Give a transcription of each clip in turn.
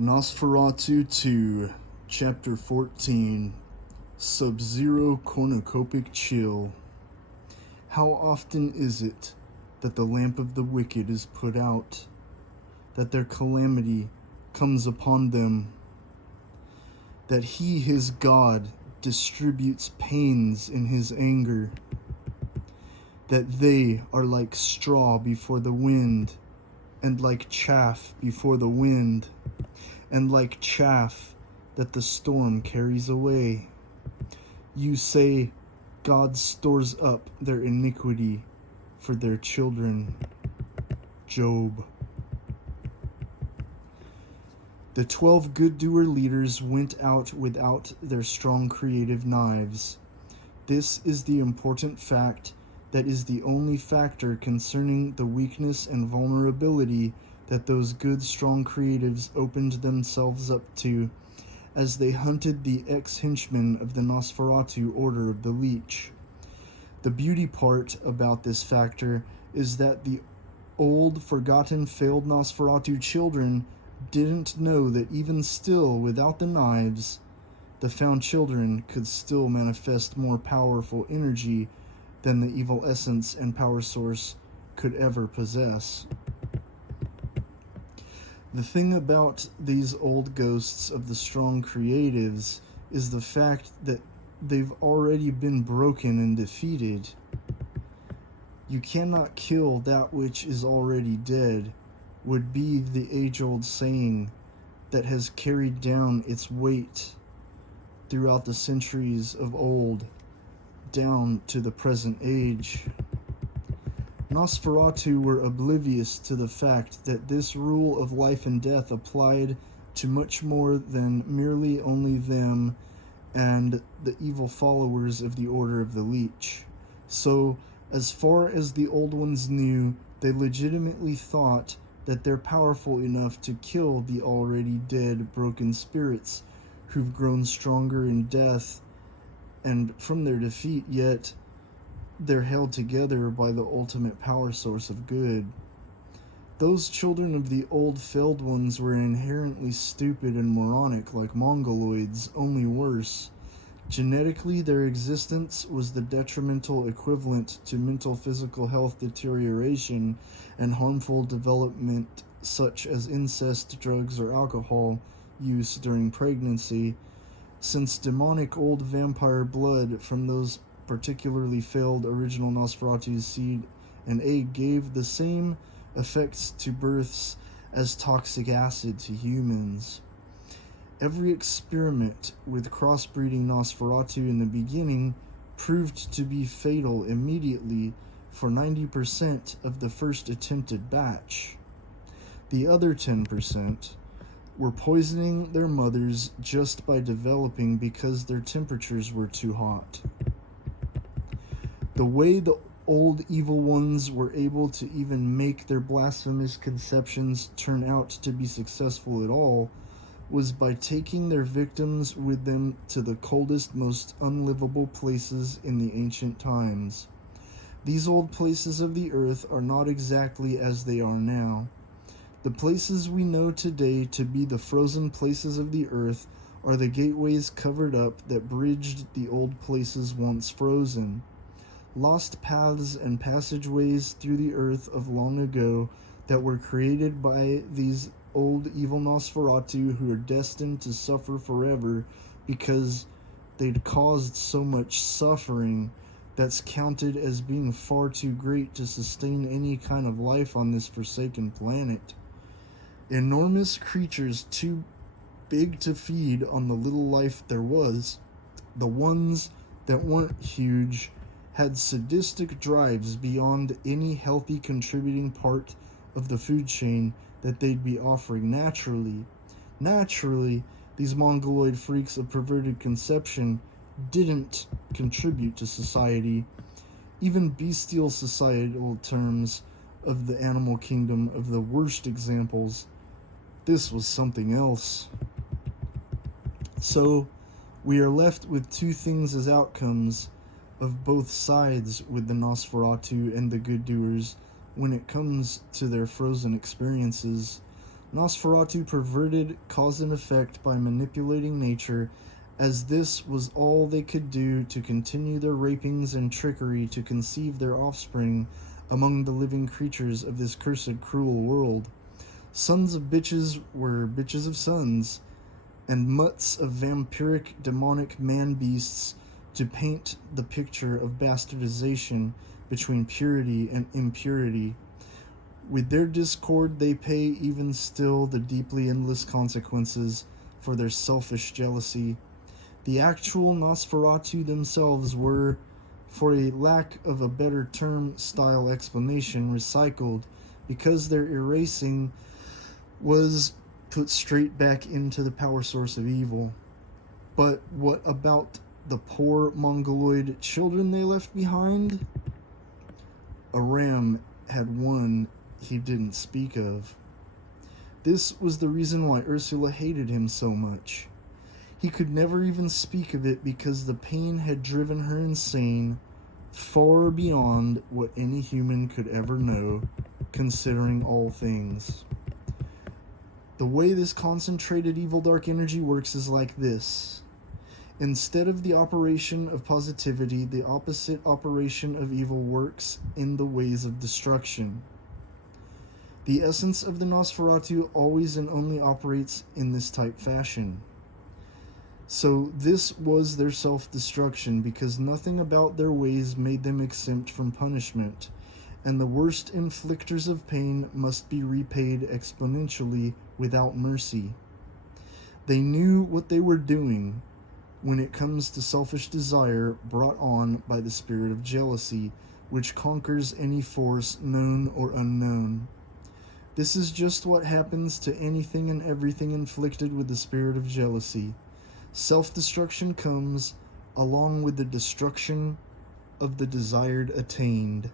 NOS4A22, Chapter 14, Sub-Zero Cornucopic Chill. How often is it that the lamp of the wicked is put out, that their calamity comes upon them, that he, his God, distributes pains in his anger, that they are like straw before the wind, and like chaff before the wind, and like chaff that the storm carries away. You say, God stores up their iniquity for their children. Job. The 12 good doer leaders went out without their strong creative knives. This is the important fact that is the only factor concerning the weakness and vulnerability that those good, strong creatives opened themselves up to as they hunted the ex-henchmen of the Nosferatu Order of the Leech. The beauty part about this factor is that the old, forgotten, failed Nosferatu children didn't know that even still, without the knives, the found children could still manifest more powerful energy than the evil essence and power source could ever possess. The thing about these old ghosts of the strong creatives is the fact that they've already been broken and defeated. You cannot kill that which is already dead would be the age-old saying that has carried down its weight throughout the centuries of old down to the present age. Nosferatu were oblivious to the fact that this rule of life and death applied to much more than merely only them and the evil followers of the Order of the Leech. So, as far as the old ones knew, they legitimately thought that they're powerful enough to kill the already dead, broken spirits who've grown stronger in death and from their defeat, yet they're held together by the ultimate power source of good. Those children of the old failed ones were inherently stupid and moronic like mongoloids, only worse. Genetically, their existence was the detrimental equivalent to mental physical health deterioration and harmful development such as incest, drugs, or alcohol use during pregnancy, since demonic old vampire blood from those particularly failed original Nosferatu's seed and egg gave the same effects to births as toxic acid to humans. Every experiment with crossbreeding Nosferatu in the beginning proved to be fatal immediately for 90% of the first attempted batch. The other 10% were poisoning their mothers just by developing because their temperatures were too hot. The way the old evil ones were able to even make their blasphemous conceptions turn out to be successful at all was by taking their victims with them to the coldest, most unlivable places in the ancient times. These old places of the earth are not exactly as they are now. The places we know today to be the frozen places of the earth are the gateways covered up that bridged the old places once frozen. Lost paths and passageways through the earth of long ago that were created by these old evil Nosferatu who are destined to suffer forever because they'd caused so much suffering that's counted as being far too great to sustain any kind of life on this forsaken planet. Enormous creatures too big to feed on the little life there was. The ones that weren't huge had sadistic drives beyond any healthy contributing part of the food chain that they'd be offering naturally. Naturally, these mongoloid freaks of perverted conception didn't contribute to society, even bestial societal terms of the animal kingdom of the worst examples. This was something else. So, we are left with two things as outcomes of both sides with the Nosferatu and the good doers when it comes to their frozen experiences. Nosferatu perverted cause and effect by manipulating nature, as this was all they could do to continue their rapings and trickery to conceive their offspring among the living creatures of this cursed, cruel world. Sons of bitches were bitches of sons, and mutts of vampiric, demonic man-beasts to paint the picture of bastardization between purity and impurity. With their discord, they pay even still the deeply endless consequences for their selfish jealousy. The actual Nosferatu themselves were, for a lack of a better term style explanation, recycled, because their erasing was put straight back into the power source of evil. But what about the poor Mongoloid children they left behind? A ram had one he didn't speak of. This was the reason why Ursula hated him so much. He could never even speak of it because the pain had driven her insane, far beyond what any human could ever know, considering all things. The way this concentrated evil dark energy works is like this. Instead of the operation of positivity, the opposite operation of evil works in the ways of destruction. The essence of the Nosferatu always and only operates in this type fashion. So this was their self-destruction, because nothing about their ways made them exempt from punishment, and the worst inflictors of pain must be repaid exponentially without mercy. They knew what they were doing when it comes to selfish desire brought on by the spirit of jealousy, which conquers any force, known or unknown. This is just what happens to anything and everything inflicted with the spirit of jealousy. Self-destruction comes along with the destruction of the desired attained.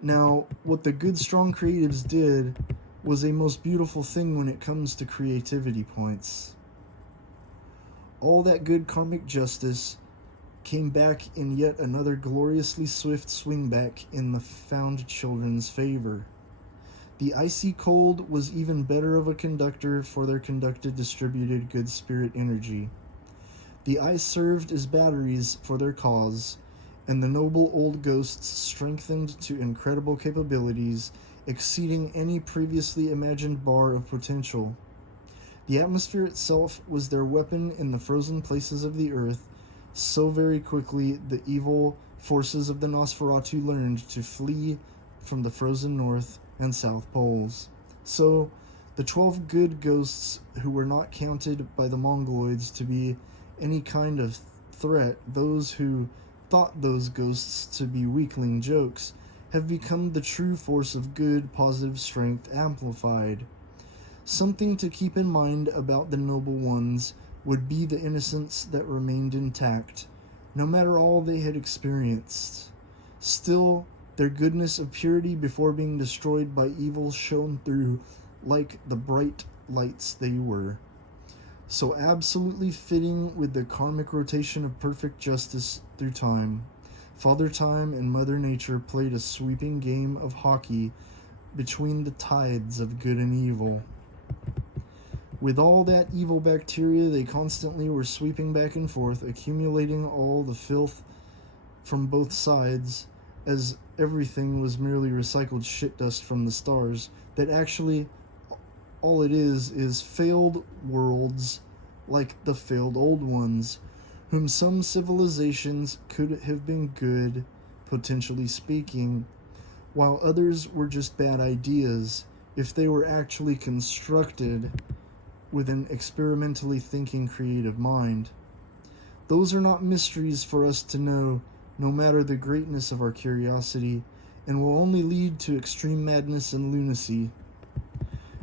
Now, what the good, strong creatives did was a most beautiful thing when it comes to creativity points. All that good karmic justice came back in yet another gloriously swift swingback in the found children's favor. The icy cold was even better of a conductor for their conducted distributed good spirit energy. The ice served as batteries for their cause, and the noble old ghosts strengthened to incredible capabilities, exceeding any previously imagined bar of potential. The atmosphere itself was their weapon in the frozen places of the earth. So very quickly the evil forces of the Nosferatu learned to flee from the frozen north and south poles. So the 12 good ghosts, who were not counted by the Mongoloids to be any kind of threat, those who thought those ghosts to be weakling jokes, have become the true force of good, positive strength amplified. Something to keep in mind about the noble ones would be the innocence that remained intact, no matter all they had experienced. Still, their goodness of purity before being destroyed by evil shone through like the bright lights they were. So absolutely fitting with the karmic rotation of perfect justice through time, Father Time and Mother Nature played a sweeping game of hockey between the tides of good and evil. With all that evil bacteria, they constantly were sweeping back and forth, accumulating all the filth from both sides, as everything was merely recycled shit dust from the stars, that actually all it is failed worlds like the failed old ones, whom some civilizations could have been good, potentially speaking, while others were just bad ideas if they were actually constructed with an experimentally thinking creative mind. Those are not mysteries for us to know, no matter the greatness of our curiosity, and will only lead to extreme madness and lunacy.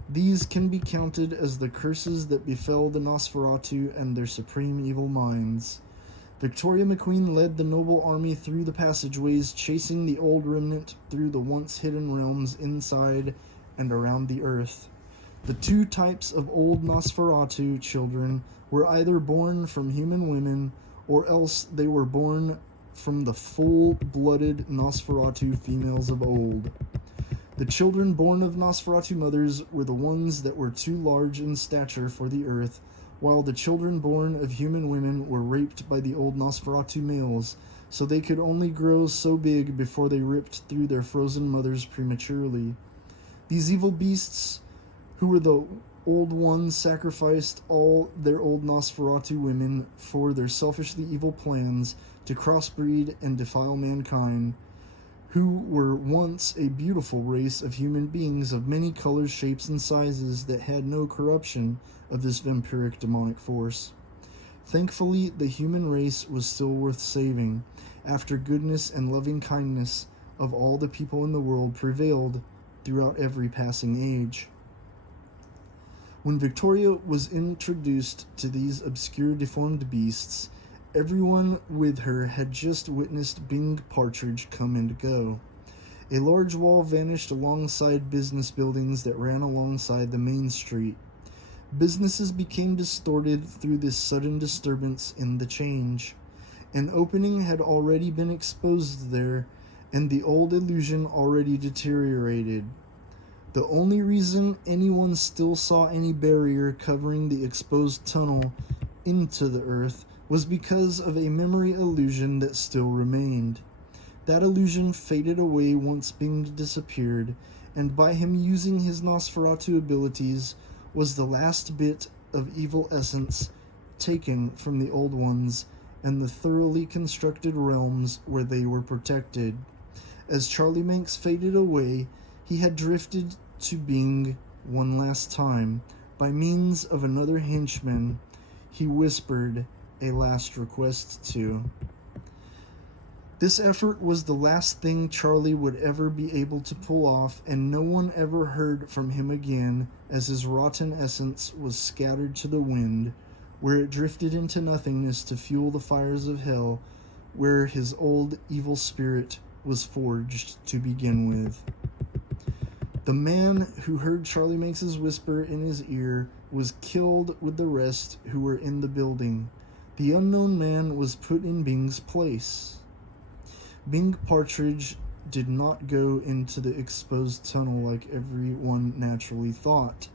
These can be counted as the curses that befell the Nosferatu and their supreme evil minds. Victoria McQueen led the noble army through the passageways, chasing the old remnant through the once hidden realms inside and around the earth. The two types of old Nosferatu children were either born from human women, or else they were born from the full-blooded Nosferatu females of old. The children born of Nosferatu mothers were the ones that were too large in stature for the earth, while the children born of human women were raped by the old Nosferatu males, so they could only grow so big before they ripped through their frozen mothers prematurely. These evil beasts, who were the old ones, sacrificed all their old Nosferatu women for their selfishly evil plans to crossbreed and defile mankind, who were once a beautiful race of human beings of many colors, shapes, and sizes that had no corruption of this vampiric demonic force. Thankfully, the human race was still worth saving, after goodness and loving kindness of all the people in the world prevailed throughout every passing age. When Victoria was introduced to these obscure deformed beasts, everyone with her had just witnessed Bing Partridge come and go. A large wall vanished alongside business buildings that ran alongside the main street. Businesses became distorted through this sudden disturbance in the change. An opening had already been exposed there, and the old illusion already deteriorated. The only reason anyone still saw any barrier covering the exposed tunnel into the earth was because of a memory illusion that still remained. That illusion faded away once Bing disappeared, and by him using his Nosferatu abilities was the last bit of evil essence taken from the old ones and the thoroughly constructed realms where they were protected. As Charlie Manx faded away, he had drifted to Bing one last time. By means of another henchman, he whispered a last request to. This effort was the last thing Charlie would ever be able to pull off, and no one ever heard from him again as his rotten essence was scattered to the wind, where it drifted into nothingness to fuel the fires of hell, where his old evil spirit was forged to begin with. The man who heard Charlie Manx's whisper in his ear was killed with the rest who were in the building. The unknown man was put in Bing's place. Bing Partridge did not go into the exposed tunnel like everyone naturally thought.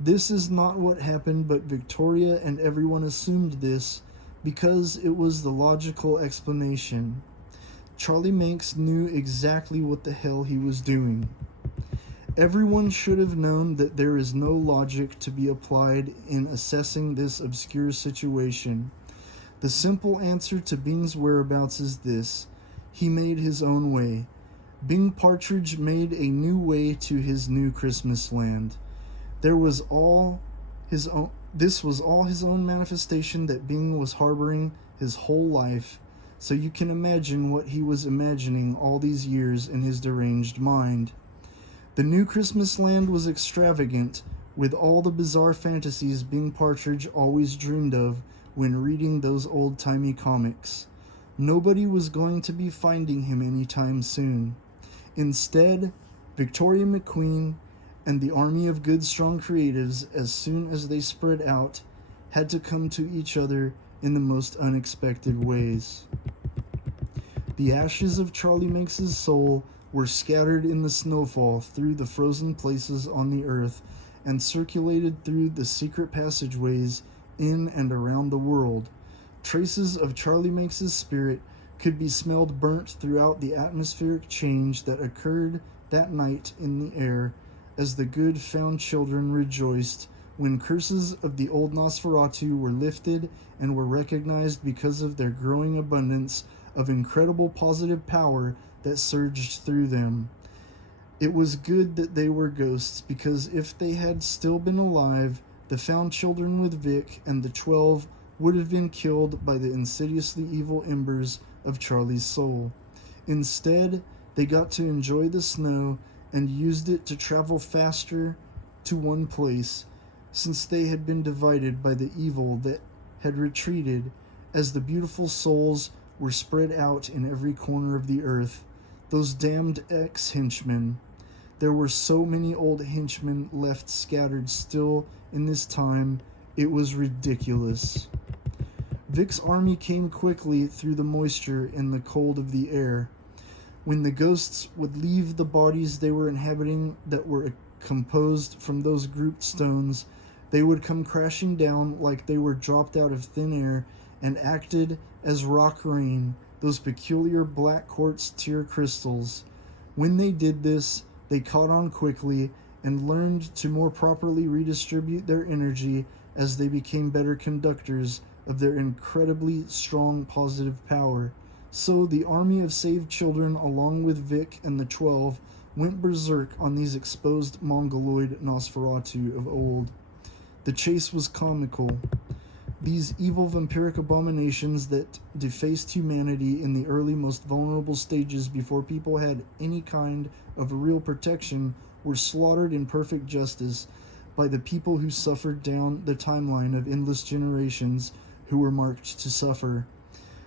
This is not what happened, but Victoria and everyone assumed this because it was the logical explanation. Charlie Manx knew exactly what the hell he was doing. Everyone should have known that there is no logic to be applied in assessing this obscure situation. The simple answer to Bing's whereabouts is this: he made his own way. Bing Partridge made a new way to his new Christmas land. This was all his own manifestation that Bing was harboring his whole life, so you can imagine what he was imagining all these years in his deranged mind. The new Christmas land was extravagant, with all the bizarre fantasies Bing Partridge always dreamed of when reading those old-timey comics. Nobody was going to be finding him anytime soon. Instead, Victoria McQueen and the army of good, strong creatives, as soon as they spread out, had to come to each other in the most unexpected ways. The ashes of Charlie Manx's soul were scattered in the snowfall through the frozen places on the earth and circulated through the secret passageways in and around the world. Traces of Charlie Manx's spirit could be smelled burnt throughout the atmospheric change that occurred that night in the air as the good found children rejoiced when curses of the old Nosferatu were lifted and were recognized because of their growing abundance of incredible positive power that surged through them. It was good that they were ghosts, because if they had still been alive, the found children with Vic and the 12 would have been killed by the insidiously evil embers of Charlie's soul. Instead, they got to enjoy the snow and used it to travel faster to one place, since they had been divided by the evil that had retreated as the beautiful souls were spread out in every corner of the earth. Those damned ex-henchmen. There were so many old henchmen left scattered still in this time, it was ridiculous. Vic's army came quickly through the moisture and the cold of the air. When the ghosts would leave the bodies they were inhabiting that were composed from those grouped stones, they would come crashing down like they were dropped out of thin air and acted as rock rain, those peculiar black quartz tear crystals. When they did this, they caught on quickly and learned to more properly redistribute their energy as they became better conductors of their incredibly strong positive power. So the army of saved children, along with Vic and the 12, went berserk on these exposed mongoloid Nosferatu of old. The chase was comical. These evil vampiric abominations that defaced humanity in the early, most vulnerable stages before people had any kind of real protection were slaughtered in perfect justice by the people who suffered down the timeline of endless generations who were marked to suffer.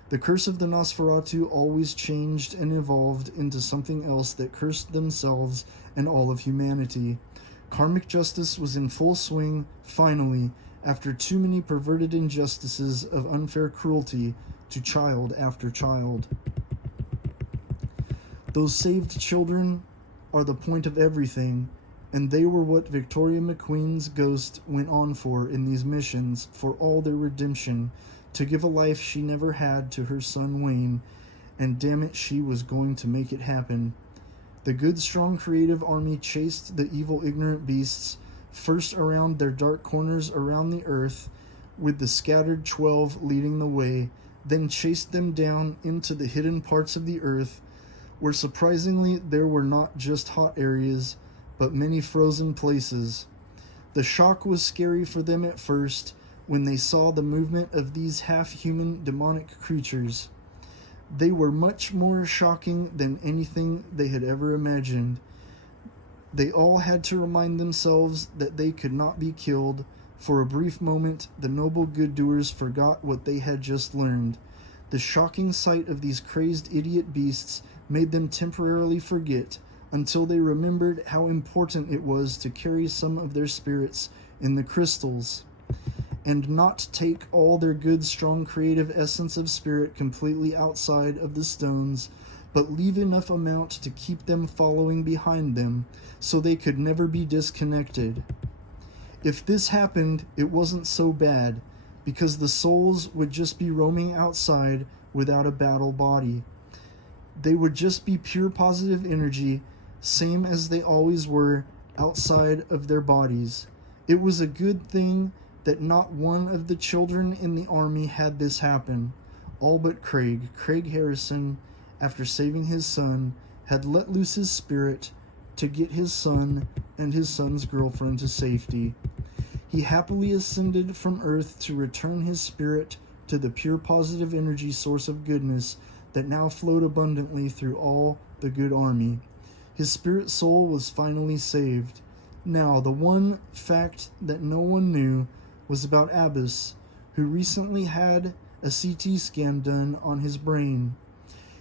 The curse of the Nosferatu always changed and evolved into something else that cursed themselves and all of humanity. Karmic justice was in full swing, finally, after too many perverted injustices of unfair cruelty to child after child. Those saved children are the point of everything, and they were what Victoria McQueen's ghost went on for in these missions, for all their redemption, to give a life she never had to her son Wayne, and damn it, she was going to make it happen. The good, strong, creative army chased the evil, ignorant beasts, first around their dark corners around the earth, with the scattered 12 leading the way, then chased them down into the hidden parts of the earth, where surprisingly there were not just hot areas, but many frozen places. The shock was scary for them at first, when they saw the movement of these half-human demonic creatures. They were much more shocking than anything they had ever imagined. They all had to remind themselves that they could not be killed. For a brief moment, the noble good-doers forgot what they had just learned. The shocking sight of these crazed idiot beasts made them temporarily forget, until they remembered how important it was to carry some of their spirits in the crystals, and not take all their good, strong, creative essence of spirit completely outside of the stones, but leave enough amount to keep them following behind them, so they could never be disconnected. If this happened, it wasn't so bad, because the souls would just be roaming outside without a battle body. They would just be pure positive energy, same as they always were, outside of their bodies. It was a good thing that not one of the children in the army had this happen. All but Craig Harrison, after saving his son, had let loose his spirit to get his son and his son's girlfriend to safety. He happily ascended from earth to return his spirit to the pure positive energy source of goodness that now flowed abundantly through all the good army. His spirit soul was finally saved. Now, the one fact that no one knew was about Abbas, who recently had a CT scan done on his brain.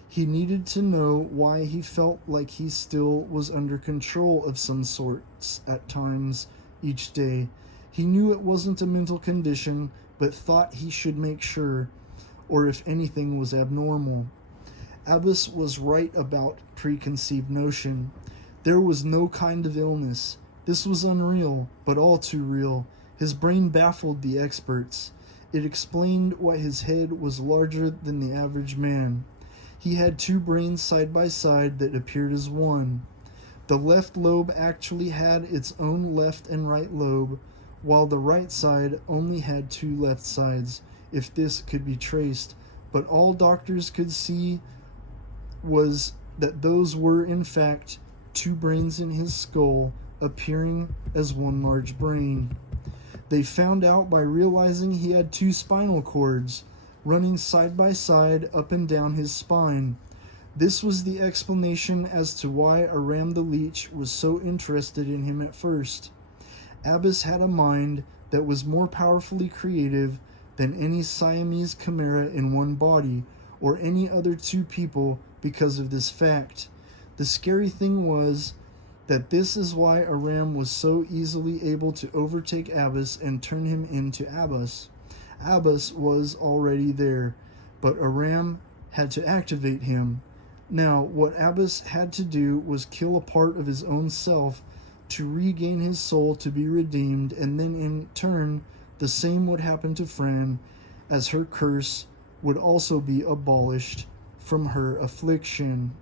He needed to know why he felt like he still was under control of some sorts at times each day. He knew it wasn't a mental condition, but thought he should make sure, or if anything was abnormal. Abbas was right about preconceived notion. There was no kind of illness. This was unreal, but all too real. His brain baffled the experts. It explained why his head was larger than the average man. He had two brains side by side that appeared as one. The left lobe actually had its own left and right lobe, while the right side only had two left sides, if this could be traced. But all doctors could see was that those were, in fact, two brains in his skull, appearing as one large brain. They found out by realizing he had two spinal cords running side by side up and down his spine. This was the explanation as to why Aram the Leech was so interested in him at first. Abbas had a mind that was more powerfully creative than any Siamese chimera in one body, or any other two people because of this fact. The scary thing was that this is why Aram was so easily able to overtake Abbas and turn him into Abbas. Abbas was already there, but Aram had to activate him. Now, what Abbas had to do was kill a part of his own self to regain his soul to be redeemed, and then in turn, the same would happen to Fran, as her curse would also be abolished from her affliction.